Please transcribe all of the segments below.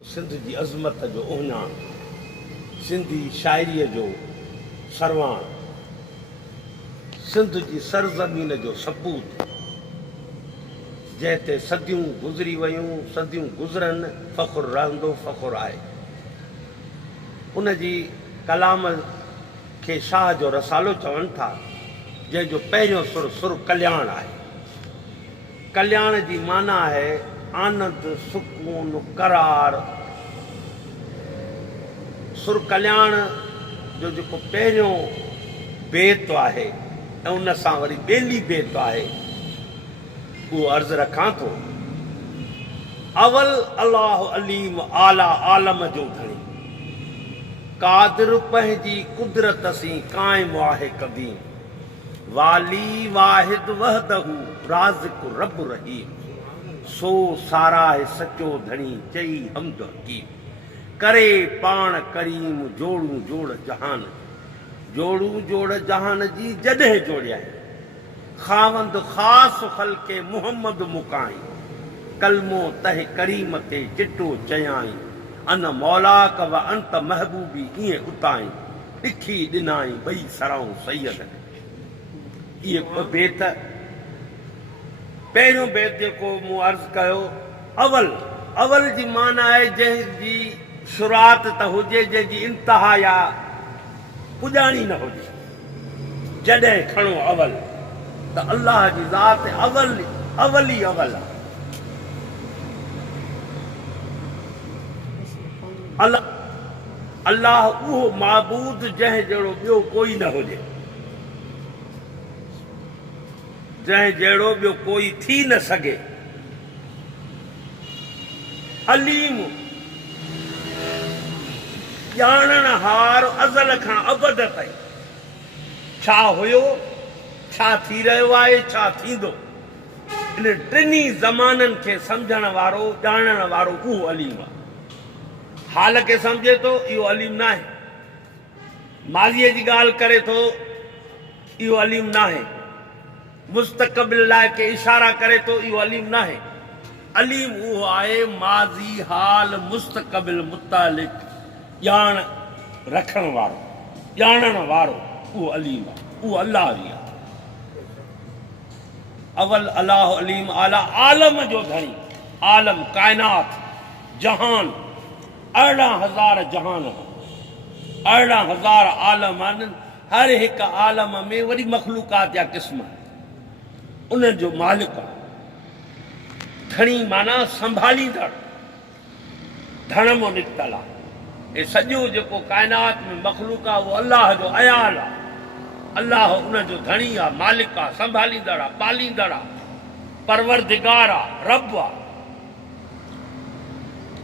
सिंध जी अज़मत जो उहिञाण, सिंधी शाइरीअ जो सरवाण, सिंध जी सरज़मीन जो सबूत, जंहिं ते सदियूं गुज़री वयूं, सदियूं गुज़रनि, फ़ख़ुरु रहंदो, फ़ख़ुरु आहे। उन जी कलाम खे शाह जो रसालो चवनि था, जंहिंजो पहिरियों सुर कल्याण आहे। कल्याण जी माना आहे आनंद, सुकून, करार। सुर कल्याण जो जेको पहिरियों बेत आहे ऐं उन सां वरी ॿेली बेत आहे, उहो अर्ज़ु रखां थो। अवल अलाह अलीम आला आलम जो धणी, कादिर पंहिंजी कुदरत सी क़ाइम आहे क़दीम, वाली वाहिद वहदहू राज़िक रब रहीम, सो साराह सचो धणी चई हमद हकीम, करे पाण करीम जोड़ू जोड़ जहान, जोड़ू जोड़ जहान जी जॾहिं जोड़ियाई, खावंद ख़ासि ख़ल्क़े मुहम्मद मुकाई, कलमो तह करीम ते चिटो चयाई, अन मौला कव अंत महबूबी ईअं उताई, ॾिखी ॾिनाई ॿई सराऊं सैयद। इहे बेत, पहिरियों बेत जेको मूं अर्ज़ु कयो, अवल अवल जी माना आहे जंहिंजी शुरूआत त हुजे, जंहिंजी इंतिहा या पुॼाणी न हुजे। जॾहिं खणो अवल त अल्लाह जी ज़ात अवल अवल ई अवल आहे। अल्लाह उहो माबूद जंहिं जहिड़ो ॿियो कोई न हुजे, जंहिं जहिड़ो ॿियो कोई थी न सघे। अलीम ॼाणण हार अज़ल खां अबद ताईं, छा हुयो, छा थी रहियो आहे, छा थींदो, इन टिनी ज़माननि खे सम्झण वारो, ॼाणण वारो उहो अलीम आहे। हाल खे सम्झे थो, इहो अलीम न आहे। माज़ीअ जी ॻाल्हि करे थो, इहो अलीम न आहे। मुस्तक़बिल लाइ के इशारा करे थो, इहो अलीम न आहे। अलीम उहो आहे माज़ी, हाल, मुस्तक़बिल मुतालिक ॼाण रखण वारो, ॼाणण वारो, उहो अलीम आहे। उहो अल्लाह ई आहे। अवल अलाह अलीम आला आलम जो धणी, आलम काइनात, जहान, 18,000 जहान, 18,000 आलम आहिनि। हर हिकु आलम में वरी मख़लूक़ात जा क़िस्म, उन जो मालिक आहे। धणी माना संभालींदड़, धणमो निकितल आहे। हे सॼो जेको काइनात में मख़लूक आहे, उहो अल्लाह जो अयाल आहे। अल्लाह उन जो धणी आहे, मालिक आहे, संभालींदड़ आहे, पालींदड़ आहे, परवरदिगार आहे, रब आहे।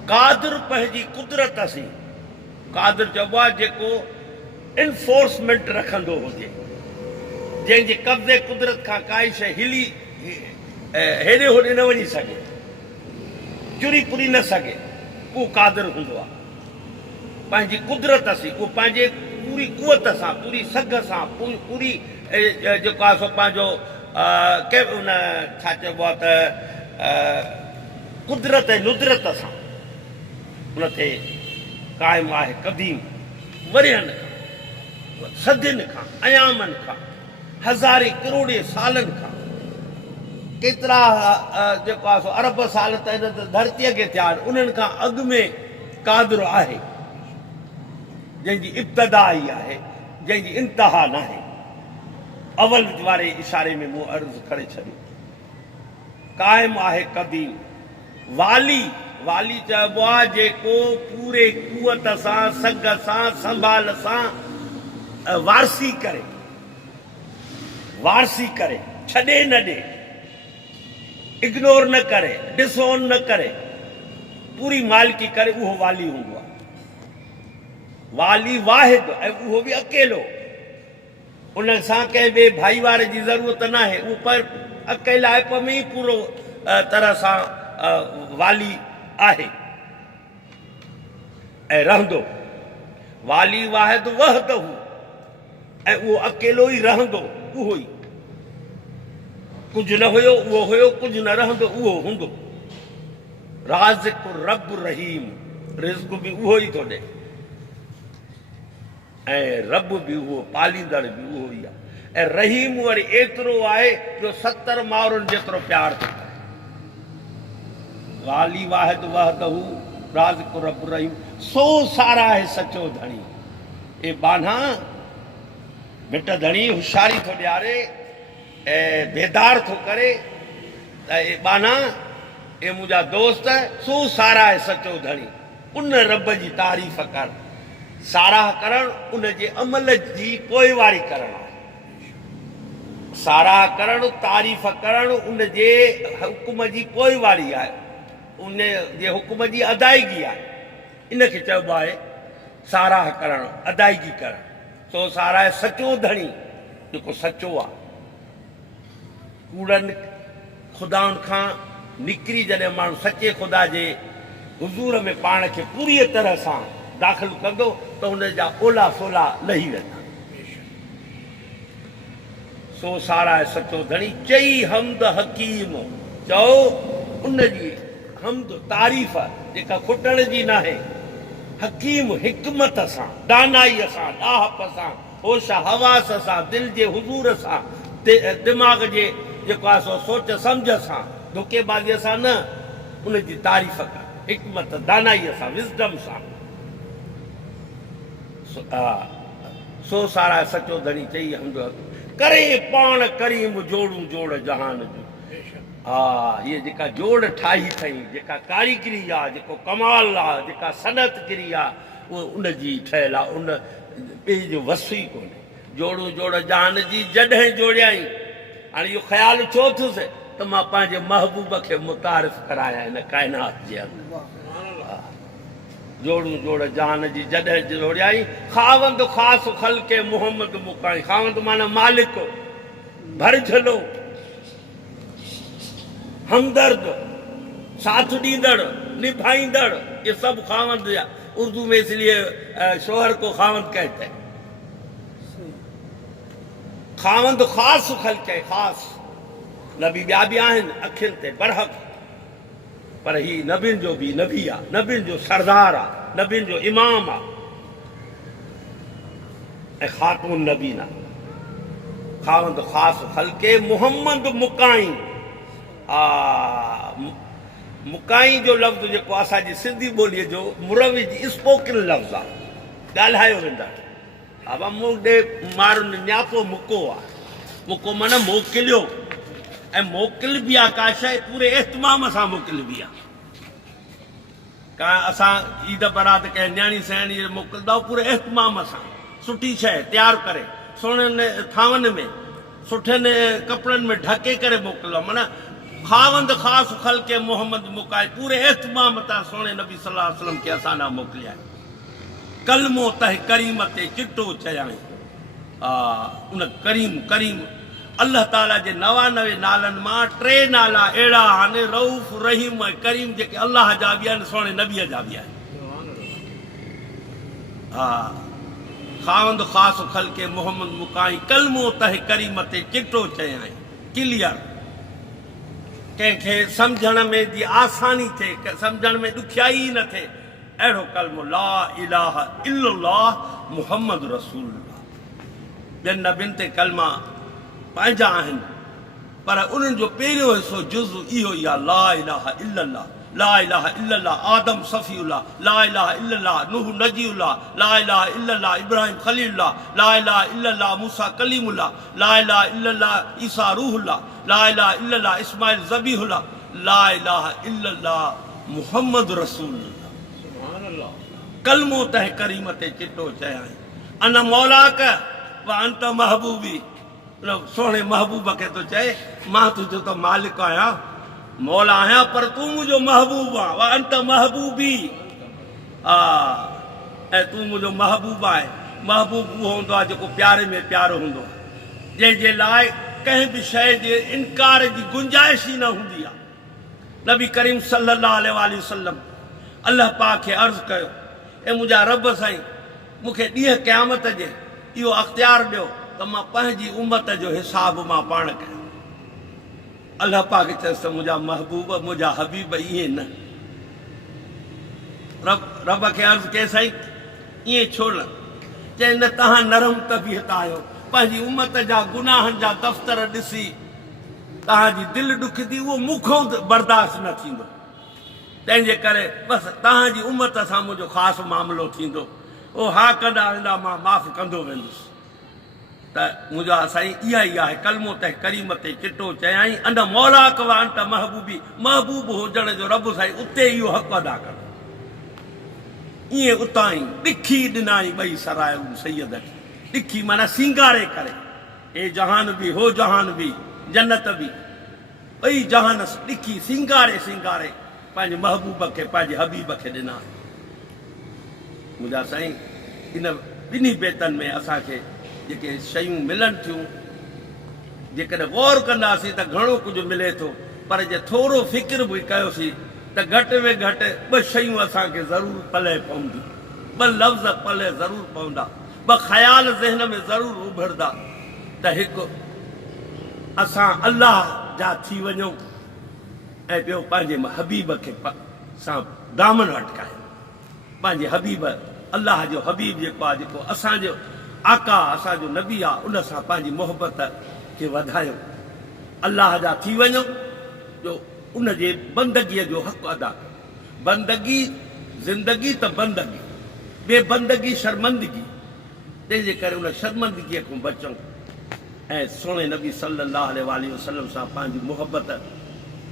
कादिर पंहिंजी कुदरत सी, कादिर चइबो आहे जेको इन्फोर्समेंट रखंदो हुजे, जंहिंजे कब्ज़े कुदरत खां काई शइ हिली हेॾे होॾे न वञी सघे, चुरी पुरी न सघे, उहो कादिर हूंदो आहे। पंहिंजी कुदरत सी, उहो पंहिंजे पूरी कुवत सां, पूरी सघ सां, पूरी जेको आहे सो पंहिंजो उन छा चइबो आहे त कुदरत ऐं नुदरत सां उन ते क़ाइमु आहे क़दीम, वरियनि खां, सदियुनि खां, अयामनि खां, हज़ारे करोड़े सालनि खां। केतिरा जेको आहे सो अरब साल त इन धरतीअ खे थिया आहिनि, उन्हनि खां अॻु में कादिर आहे, जंहिंजी इब्तिदा ई आहे, जंहिंजी इंतिहा न आहे। अवल वारे इशारे में मूं अर्ज़ु करे छॾियो। क़ाइमु आहे क़दीम, वाली, वाली चइबो आहे जेको पूरे कुवत सां, सघ सां, संभाल सां वारसी करे, वारसी करे, छॾे न ॾे, इग्नोर न करे, डिसोन न करे, पूरी मालिकी करे, उहो वाली हूंदो आहे। वाली वाहिद, ऐं उहो बि अकेलो, उन सां कंहिं ॿिए भाई वारे जी ज़रूरत न आहे। उहो पर अकेलाइप में ई पूरो तरह सां वाली आहे ऐं रहंदो। वाली वाहिद वहदहू, ऐं उहो अकेलो ई रहंदो, उहो ई, कुझु न हुयो उहो हुयो, कुझु न रहंदो उहो हूंदो। राज़िक रब रहीम, रिज़्क़ बि उहो ई थो ॾे ऐं रब बि उहो, पालींदड़ बि उहो ई आहे। ऐं रहीम वरी एतिरो आहे जो 70 माउरुनि जेतिरो प्यार थो करे। वाली वाहिद वहदहू राज़िक़ु रब रहीम, सो सारा आहे सचो धणी। ए बाना मिट धणी होशियारी थो ॾियारे ऐं बेदार थो करे त ए बाना ए मुंहिंजा दोस्त, सो सारा आहे सचो धणी। उन रब जी तारीफ़ कर, साराह करणु उन जे अमल जी पोइवारी करणु आहे। साराह करणु, तारीफ़ करणु उन जे हुकुम जी पोइवारी आहे, उन जे हुकुम जी अदायगी आहे। इनखे चइबो आहे साराह करणु, अदायगी करणु। सो सारा आहे सचो धणी, जेको सचो आहे। कूड़नि ख़ुदाउनि खां निकिरी जॾहिं माण्हू सचे ख़ुदा जे हुज़ूर में पाण खे पूरी तरह सां दाख़िल कंदो त हुन जा ओला सोला लही वेंदा। सो सारा आहे सचो धणी। चई हमद हकीम, चओ उन जी हमद तारीफ़ जेका खुटण जी न आहे। हकीम हिकमत सां, दानाईअ सां, ॾाहप सां, होश हवास सां, दिलि जे हुज़ूर सां, दिमाग़ जे जेको आहे सो सोच सम्झ सां, धोखेबाज़ीअ सां न, उन जी तारीफ़ कर। हिकमत, दानाईअ सां, विज़डम सां। सो सारा सचो धणी। चई हमद करे पाण करीम जोड़ूं जोड़ जहान जो। हा, ये जेका जोड़ ठाही अथई, जेका कारीगरी आहे, जेको कमाल आहे, जेका सनतगिरी आहे, उहो उन जी ठहियलु आहे। उन ॿिए जो वसु ई कोन्हे। जोड़ूं जोड़ जहान जी जॾहिं जोड़ियाई। हाणे इहो ख़्यालु छो थियुसि त मां पंहिंजे महबूब खे मुतारिफ़ करायां हिन काइनात जे अंदरि। जोड़ूं जोड़ जहान जी जॾहिं जोड़ियाई। ख़ावंद ख़ासि ख़ल्क़े मोहम्मद मुकाई। ख़ावंद माना मालिक, भरझलो, हमदर्द, साथ ॾींदड़, निभाईंदड़, ये सब ख़ावंद या। उर्दू में इसलिए शोहर को ख़ावंद कहते हैं। ख़ावंद ख़ासि ख़ल्क़े, ख़ासि नबी ॿिया बि आहिनि अखियुनि ते बरहक, पर ही नबियुनि जो बि नबी आहे, नबियुनि जो सरदार आहे, नबियुनि जो इमाम आहे ऐं ख़ातमुन नबीन आहे। ख़ावंद ख़ासि ख़ल्क़े मोहम्मद मुकाई। मुकाई जो लफ़्ज़ जेको असांजी सिंधी ॿोलीअ जो मुरविज स्पोकन लफ़्ज़ आहे, ॻाल्हायो वेंदा। हा, मूं ॾे माण्हुनि न्यापो मुको आहे। मुको माना मोकिलियो, ऐं मोकिल बि आहे का शइ पूरे एहतमाम सां मोकिलिबी आहे। का असां ईद बरात कंहिं न्याणी सयाणी मोकिलींदा पूरे एहतमाम सां, सुठी शइ तयारु करे, सुहिणनि थांवनि में, सुठनि कपिड़नि में ढके करे मोकिलियो। माना ख़ावंद ख़ासि ख़ल्क़े मोहम्मद मुकाए, पूरे एहतमाम तां सोणे नबी सल्लल्लाहु अलैहि वसल्लम खे असां ॾांहुं मोकिलिया। कलमो तह करीम ते चिटो चयाई। उन करीम, करीम अल्लाह ताला जे 99 नालनि मां 3 नाला अहिड़ा आहिनि, रऊफ़, रहीम ऐं करीम, जेके अल्लाह जा बि आहिनि, सोणे नबीअ जा बि आहिनि। हा, ख़ावंद ख़ासि ख़ल्क़े मोहम्मद मुकाई। कलमो तह करीम ते चिटो चयाई। क्लियर, कंहिंखे सम्झण में जी आसानी थिए, सम्झण में ॾुखियाई न थिए, अहिड़ो कलमो ला इलाहा इल्लल्लाह मुहम्मद रसूलुल्लाह। ॿियनि नबियुनि ते कलमा पंहिंजा आहिनि, पर उन्हनि जो पहिरियों हिसो जुज़ इहो ई आहे, ला इलाहा इल्लल्लाह, ला इलाहा इल्लल्लाह आदम सफ़ीउल्लाह, ला इलाहा इल्लल्लाह नूह नजीउल्लाह, ला इलाहा इल्लल्लाह इब्राहिम खलीलुल्लाह, ला इलाहा इल्लल्लाह मूसा कलीमुल्लाह, ला इलाहा इल्लल्लाह ईसा रूहुल्लाह, ला इलाहा इल्लल्लाह इस्माइल ज़बीहुल्लाह, ला इलाहा इल्लल्लाह मुहम्मद रसूलुल्लाह। सुभानअल्लाह। कलमो तह करीम ते चिटो चयाई। अन मौलाक व अंत महबूबी। सोणे महबूब खे तो चए, मां तुंहिंजो त मालिक आहियां, मौला आहियां, पर तूं मुंहिंजो महबूब आहे। व अंत महबूबी, ऐं तूं मुंहिंजो महबूब आहे। महबूब उहो हूंदो आहे जेको प्यारे में प्यारो हूंदो आहे, जंहिंजे लाइ कंहिं बि शइ जे इनकार जी गुंजाइश ई न हूंदी आहे। नबी करीम सल्लल्लाहु अलैहि वसल्लम अल्लाह पाक खे अर्ज़ु कयो, ऐं मुंहिंजा रब साईं, मूंखे ॾींहं क़यामत जे इहो अख़्तियार ॾियो त मां पंहिंजी उम्मत जो हिसाब मां पाण कयां। अल्लाह पाक चयसि त मुंहिंजा महबूब, मुंहिंजा हबीब ईअं न। रब खे अर्ज़ु कई साईं ईअं छो न चई न तव्हां नरम तबियत आहियो पंहिंजी उमत जा गुनाहनि जा दफ़्तर ॾिसी तव्हांजी दिलि ॾुखंदी उहो मूंखां बर्दाश्त न थींदो तंहिंजे करे बसि तव्हांजी उमत सां मुंहिंजो ख़ासि मामिलो थींदो उहो हा कंदा वेंदा मां माफ़ु कंदो वेंदुसि त मुंहिंजा साईं इहा ई आहे कलमो त करीम ते चिटो चयाई अन मौला कवान त महबूबी महबूब हुजण जो रब साईं उते इहो हक़ अदा कंदो ईअं उतां ई ॾिखी ॾिनाई ॿई सरायूं सैयद खे ॾिखी माना सिंगारे करे हे जहान बि हो जहान बि जन्नत बि ॿई जहान ॾिखी सिंगारे सिंगारे पंहिंजे महबूब खे पंहिंजे हबीब खे ॾिना मुंहिंजा साईं इन ॿिन्ही बेतनि में असांखे जेके शयूं मिलनि थियूं जेकॾहिं गौर कंदासीं त घणो कुझु मिले थो पर जे थोरो फ़िक्र बि कयोसीं त घटि में घटि ॿ शयूं असांखे ज़रूरु पले पवंदियूं ॿ लफ़्ज़ पले ज़रूरु पवंदा ॿ ख़्याल ज़हन में ज़रूरु उभरंदा त हिकु असां अल्लाह जा थी वञूं ऐं ॿियो पंहिंजे हबीब खे सां दामन अटकायूं पंहिंजे हबीब अल्लाह जो हबीब जेको आहे जेको असांजो आका असांजो नबी आहे उन सां पंहिंजी मोहबत खे वधायूं अल्लाह जा थी वञूं जो उन जे बंदगीअ जो हक़ अदा कयूं बंदगी ज़िंदगी त बंदगी बेबंदगी शर्मंदगी तंहिंजे करे उन शर्मंदगीअ खां बचूं ऐं सोणे नबी सल्लल्लाहु अलैहि वसल्लम सां पंहिंजी मोहबत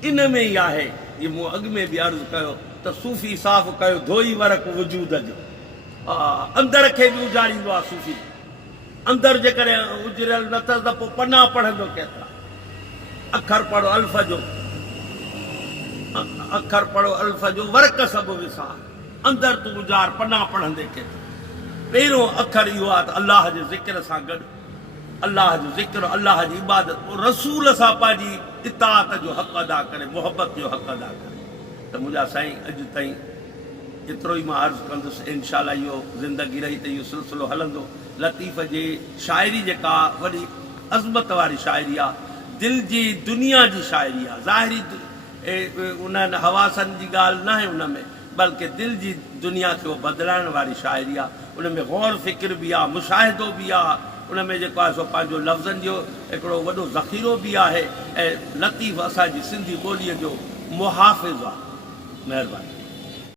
इन में ई आहे जीअं मूं अॻु में बि अर्ज़ु कयो त सूफ़ी साफ़ कयो धोई वरक वजूद जो अंदर खे बि उजाड़ींदो आहे सूफ़ी अंदर जेकॾहिं उजरियल न अथसि त पोइ पना पढ़ंदो केतिरा अखर पढ़ो अल्फ जो अखर पढ़ो अल्फ जो वर्क सभु विसा अंदर तूं उजार पना पढ़ंदे केतिरो पहिरियों अखर इहो आहे त अल्लाह जे ज़िक्र सां गॾु अल्लाह जो ज़िक्र अल्लाह जी इबादत रसूल सां पंहिंजी इताअत जो हक़ अदा करे मोहबत जो हक़ अदा करे त मुंहिंजा साईं अॼु ताईं एतिरो ई मां अर्ज़ु कंदुसि इनशा इहो ज़िंदगी रही त इहो सिलसिलो हलंदो लतीफ़ जी शाइरी जेका वॾी अज़मत वारी शाइरी आहे दिलि जी दुनिया जी शाइरी आहे ज़ाहिरी उन्हनि हवासनि जी ॻाल्हि न आहे उन में बल्कि दिलि जी दुनिया खे उहो बदिलाइण वारी शाइरी आहे उन में गौर फ़िक्र बि आहे मुशाहिदो बि आहे उन में जेको आहे सो पंहिंजो लफ़्ज़नि जो हिकिड़ो वॾो ज़ख़ीरो बि आहे ऐं लतीफ़ असांजी सिंधी ॿोलीअ जो मुहाफ़िज़ आहे महिरबानी